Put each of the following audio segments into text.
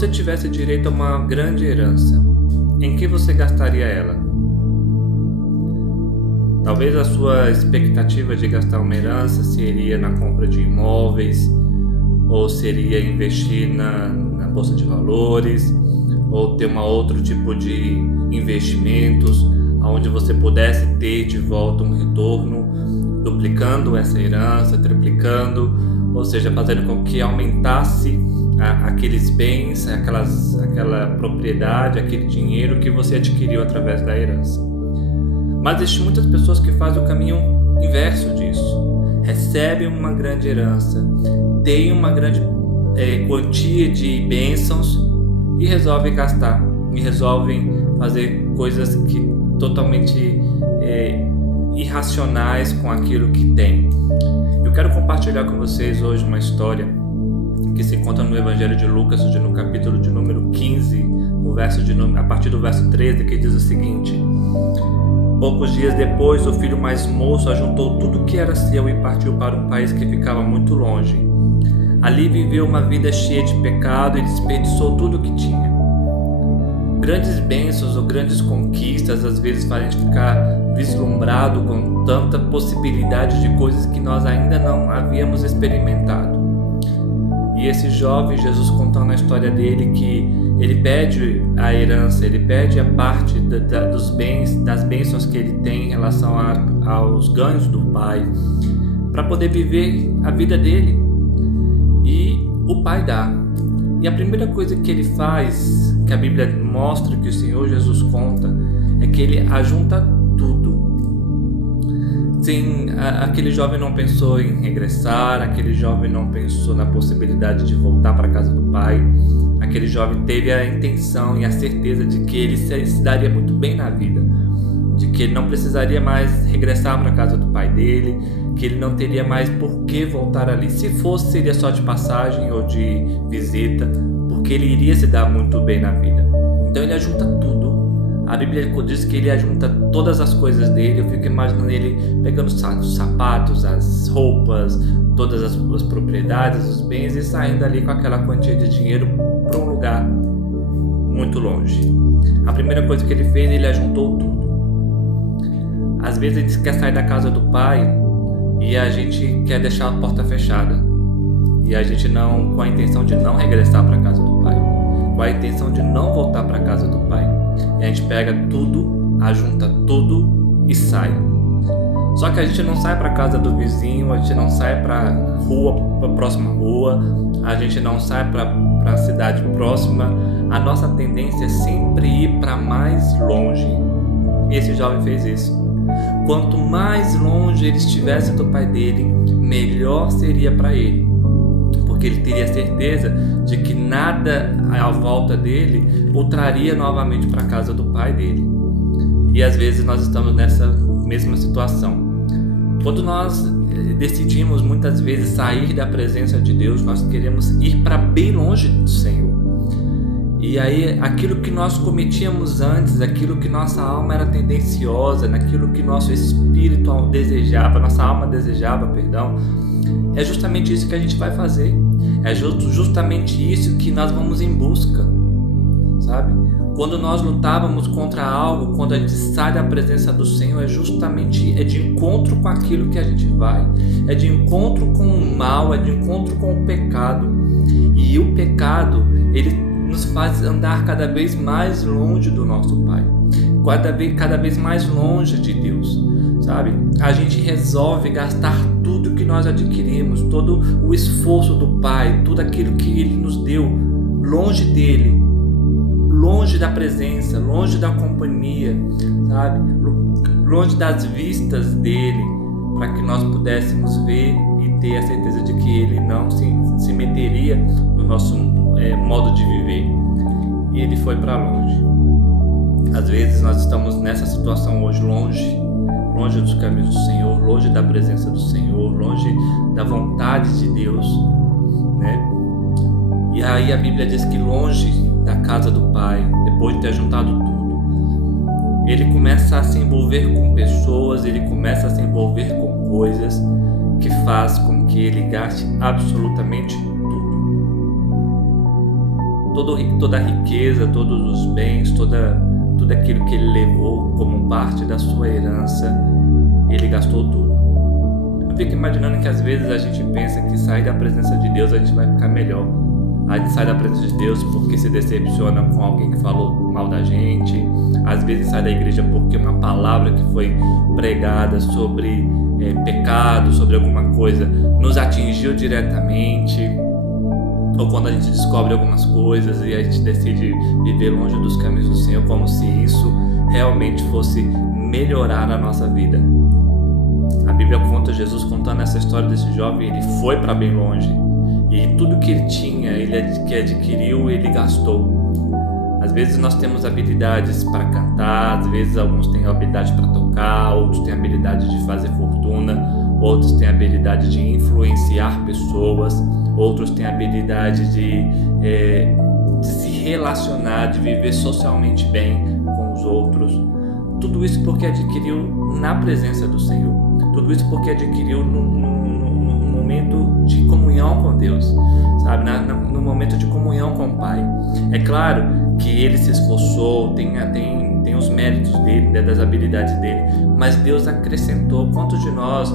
você tivesse direito a uma grande herança, em que você gastaria ela? Talvez a sua expectativa de gastar uma herança seria na compra de imóveis, ou seria investir na bolsa de valores, ou ter outro tipo de investimentos, onde você pudesse ter de volta um retorno, duplicando essa herança, triplicando, ou seja, fazendo com que aumentasse aqueles bens, aquela propriedade, aquele dinheiro que você adquiriu através da herança. Mas existem muitas pessoas que fazem o caminho inverso disso. Recebem uma grande herança, têm uma grande quantia de bênçãos e resolvem gastar, e resolvem fazer coisas que totalmente irracionais com aquilo que têm. Eu quero compartilhar com vocês hoje uma história que se encontra no Evangelho de Lucas, no capítulo de número 15, a partir do verso 13, que diz o seguinte: poucos dias depois, o filho mais moço ajuntou tudo que era seu e partiu para um país que ficava muito longe. Ali viveu uma vida cheia de pecado e desperdiçou tudo o que tinha. Grandes bênçãos ou grandes conquistas às vezes fazem a gente ficar vislumbrado com tanta possibilidade de coisas que nós ainda não havíamos experimentado. E esse jovem, Jesus contando a história dele, que ele pede a herança, ele pede a parte dos bens, das bênçãos que ele tem em relação aos ganhos do pai, para poder viver a vida dele. E o pai dá. E a primeira coisa que ele faz, que a Bíblia mostra, que o Senhor Jesus conta, é que ele ajunta tudo. Sim, aquele jovem não pensou em regressar, aquele jovem não pensou na possibilidade de voltar para a casa do pai. Aquele jovem teve a intenção e a certeza de que ele se daria muito bem na vida, de que ele não precisaria mais regressar para a casa do pai dele, que ele não teria mais por que voltar ali. Se fosse, seria só de passagem ou de visita, porque ele iria se dar muito bem na vida. Então ele ajunta tudo. A Bíblia diz que ele ajunta todas as coisas dele. Eu fico imaginando ele pegando os sapatos, as roupas, todas as propriedades, os bens, e saindo ali com aquela quantia de dinheiro para um lugar muito longe. A primeira coisa que ele fez, ele ajuntou tudo. Às vezes a gente quer sair da casa do pai e a gente quer deixar a porta fechada, e a gente não, com a intenção de não regressar para a casa do pai, com a intenção de não voltar para a casa do pai. E a gente pega tudo, ajunta tudo e sai. Só que a gente não sai para a casa do vizinho, a gente não sai para a próxima rua, a gente não sai para a cidade próxima. A nossa tendência é sempre ir para mais longe. Esse jovem fez isso. Quanto mais longe ele estivesse do pai dele, melhor seria para ele, porque ele teria certeza de que nada à volta dele o traria novamente para a casa do pai dele. E às vezes nós estamos nessa mesma situação. Quando nós decidimos muitas vezes sair da presença de Deus, nós queremos ir para bem longe do Senhor. E aí aquilo que nós cometíamos antes, aquilo que nossa alma era tendenciosa, naquilo que nosso espírito desejava, nossa alma desejava, é justamente isso que a gente vai fazer. É justamente isso que nós vamos em busca, sabe? Quando nós lutávamos contra algo, quando a gente sai da presença do Senhor, é de encontro com aquilo que a gente vai, é de encontro com o mal, é de encontro com o pecado. E o pecado, ele nos faz andar cada vez mais longe do nosso Pai, cada vez mais longe de Deus, sabe? A gente resolve gastar tudo que nós adquirimos, todo o esforço do Pai, tudo aquilo que Ele nos deu, longe dEle, longe da presença, longe da companhia, sabe? Longe das vistas dEle, para que nós pudéssemos ver e ter a certeza de que Ele não se meteria no nosso modo de viver. E Ele foi para longe. Às vezes nós estamos nessa situação hoje, longe dos caminhos do Senhor, longe da presença do Senhor, longe da vontade de Deus, né? E aí a Bíblia diz que longe da casa do Pai, depois de ter juntado tudo, ele começa a se envolver com pessoas, ele começa a se envolver com coisas que faz com que ele gaste absolutamente tudo. toda a riqueza, todos os bens, tudo aquilo que ele levou como parte da sua herança, ele gastou tudo. Eu fico imaginando que às vezes a gente pensa que sair da presença de Deus a gente vai ficar melhor. A gente sai da presença de Deus porque se decepciona com alguém que falou mal da gente. Às vezes sai da igreja porque uma palavra que foi pregada sobre pecado, sobre alguma coisa, nos atingiu diretamente. Ou quando a gente descobre algumas coisas e a gente decide viver longe dos caminhos do Senhor, como se isso realmente fosse melhorar a nossa vida. A Bíblia conta Jesus contando essa história desse jovem. Ele foi para bem longe e tudo que ele tinha, que adquiriu, ele gastou. Às vezes nós temos habilidades para cantar, às vezes alguns têm habilidade para tocar, outros têm habilidade de fazer fortuna, outros têm habilidade de influenciar pessoas, outros têm habilidade de se relacionar, de viver socialmente bem com os outros. Tudo isso porque adquiriu na presença do Senhor. Tudo isso porque adquiriu no momento de comunhão com Deus, sabe? No momento de comunhão com o Pai. É claro que ele se esforçou, tem os méritos dele, né, das habilidades dele, mas Deus acrescentou. Quantos de nós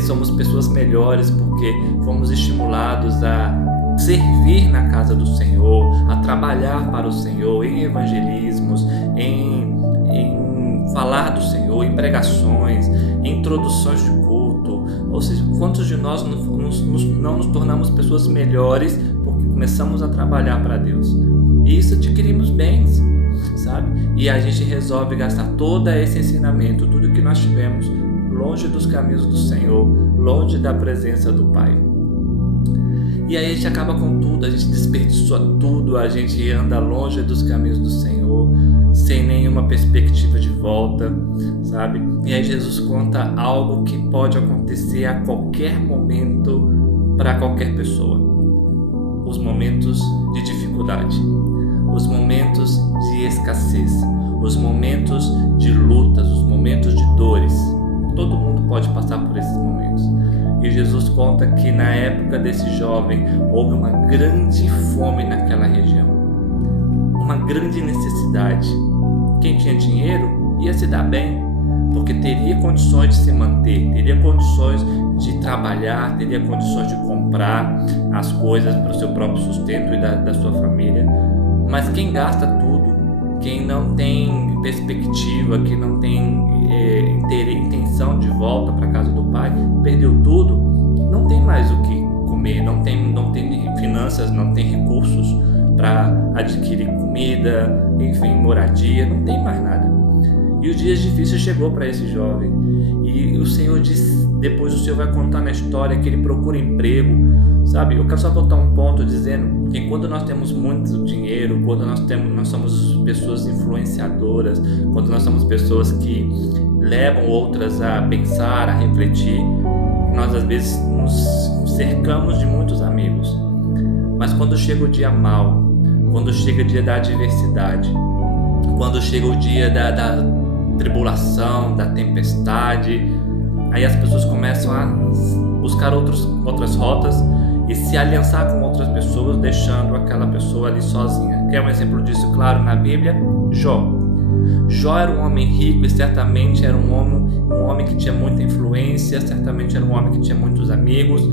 somos pessoas melhores porque fomos estimulados a servir na casa do Senhor, a trabalhar para o Senhor em evangelismos, em falar do Senhor, em pregações, em introduções de culto. Ou seja, quantos de nós não nos tornamos pessoas melhores porque começamos a trabalhar para Deus? E isso adquirimos bens, sabe? E a gente resolve gastar todo esse ensinamento, tudo que nós tivemos, longe dos caminhos do Senhor, longe da presença do Pai. E aí a gente acaba com tudo, a gente desperdiçou tudo, a gente anda longe dos caminhos do Senhor, sem nenhuma perspectiva de volta, sabe? E aí Jesus conta algo que pode acontecer a qualquer momento para qualquer pessoa. Os momentos de dificuldade, os momentos de escassez, os momentos de lutas, os momentos de dores. Todo mundo pode passar por esses momentos. E Jesus conta que na época desse jovem houve uma grande fome naquela região, uma grande necessidade. Quem tinha dinheiro ia se dar bem, porque teria condições de se manter, teria condições de trabalhar, teria condições de comprar as coisas para o seu próprio sustento e da sua família. Mas quem gasta tudo, quem não tem perspectiva, que não tem intenção de volta para a casa do Pai, perdeu tudo, não tem mais o que comer, não tem finanças, não tem recursos para adquirir comida, enfim, moradia, não tem mais nada. E os dias difíceis chegou para esse jovem. E o Senhor diz, depois o Senhor vai contar na história que ele procura emprego, sabe? Eu quero só botar um ponto dizendo que quando nós temos muito dinheiro, quando nós somos pessoas influenciadoras, quando nós somos pessoas que levam outras a pensar, a refletir, nós às vezes nos cercamos de muitos amigos. Mas quando chega o dia mau, quando chega o dia da adversidade, quando chega o dia da tribulação, da tempestade, aí as pessoas começam a buscar outras rotas e se aliançar com outras pessoas, deixando aquela pessoa ali sozinha. Quer um exemplo disso claro na Bíblia? Jó. Jó era um homem rico e certamente era um homem que tinha muita influência, certamente era um homem que tinha muitos amigos,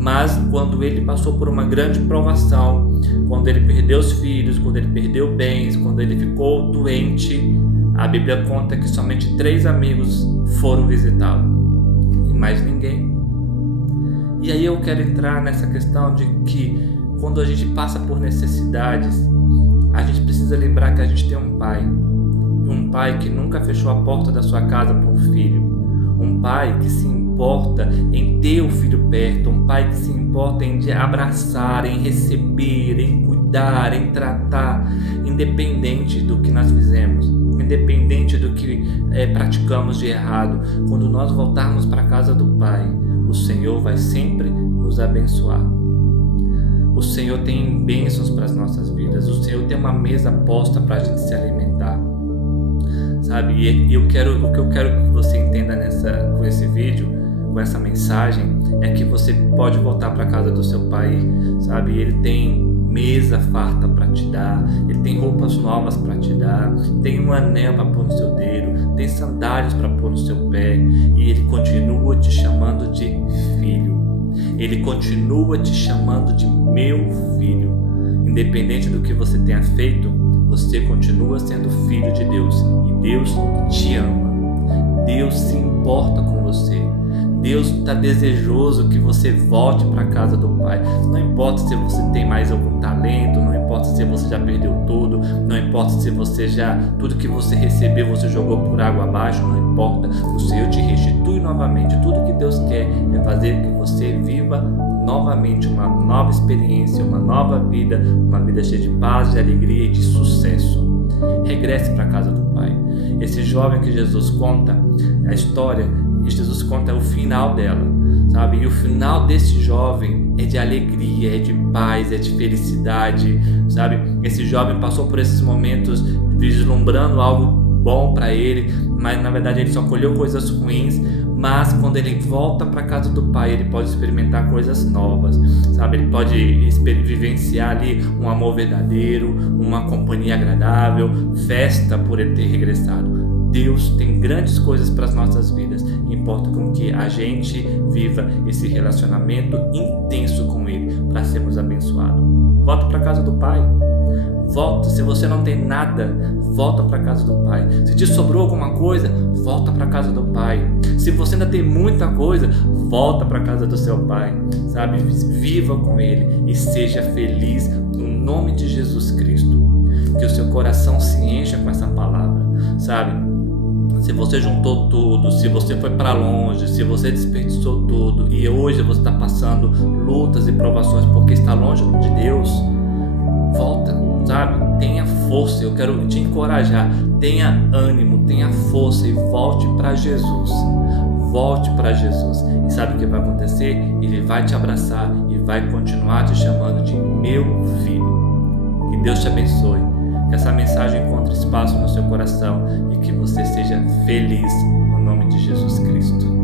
mas quando ele passou por uma grande provação, quando ele perdeu os filhos, quando ele perdeu bens, quando ele ficou doente, a Bíblia conta que somente 3 amigos foram visitá-lo e mais ninguém. E aí eu quero entrar nessa questão de que quando a gente passa por necessidades, a gente precisa lembrar que a gente tem um pai que nunca fechou a porta da sua casa para um filho, um pai que se importa em ter o filho perto, um pai que se importa em abraçar, em receber, em cuidar, em tratar, independente do que nós fizemos, independente do que praticamos de errado. Quando nós voltarmos para a casa do Pai, o Senhor vai sempre nos abençoar. O Senhor tem bênçãos para as nossas vidas, o Senhor tem uma mesa posta para a gente se alimentar, sabe? E o que eu quero que você entenda com esse vídeo, com essa mensagem, é que você pode voltar para a casa do seu Pai, sabe? Ele tem mesa farta para te dar, Ele tem roupas novas para te dar, tem um anel para pôr no seu dedo, tem sandálias para pôr no seu pé, e Ele continua te chamando de filho. Ele continua te chamando de meu filho. Independente do que você tenha feito, você continua sendo filho de Deus, e Deus te ama. Deus se importa com você. Deus está desejoso que você volte para a casa do Pai. Não importa se você tem mais algum talento, não importa se você já perdeu tudo, não importa se você tudo que você recebeu você jogou por água abaixo, não importa. O Senhor te restitui novamente. Tudo que Deus quer é fazer que você viva novamente uma nova experiência, uma nova vida, uma vida cheia de paz, de alegria e de sucesso. Regresse para a casa do Pai. Esse jovem que Jesus conta, a história, e Jesus conta o final dela, sabe? E o final desse jovem é de alegria, é de paz, é de felicidade, sabe? Esse jovem passou por esses momentos vislumbrando algo bom para ele, mas na verdade ele só colheu coisas ruins. Mas quando ele volta para a casa do Pai, ele pode experimentar coisas novas, sabe? Ele pode vivenciar ali um amor verdadeiro, uma companhia agradável, festa por ele ter regressado. Deus tem grandes coisas para as nossas vidas. Importa com que a gente viva esse relacionamento intenso com Ele para sermos abençoados. Volta para a casa do Pai. Volta. Se você não tem nada, volta para a casa do Pai. Se te sobrou alguma coisa, volta para a casa do Pai. Se você ainda tem muita coisa, volta para a casa do seu Pai, sabe? Viva com Ele e seja feliz no nome de Jesus Cristo. Que o seu coração se encha com essa palavra, sabe? Se você juntou tudo, se você foi para longe, se você desperdiçou tudo e hoje você está passando lutas e provações porque está longe de Deus, volta, sabe? Tenha força, eu quero te encorajar, tenha ânimo, tenha força e volte para Jesus. Volte para Jesus. E sabe o que vai acontecer? Ele vai te abraçar e vai continuar te chamando de meu filho. Que Deus te abençoe. Que essa mensagem encontre espaço no seu coração e que você seja feliz no nome de Jesus Cristo.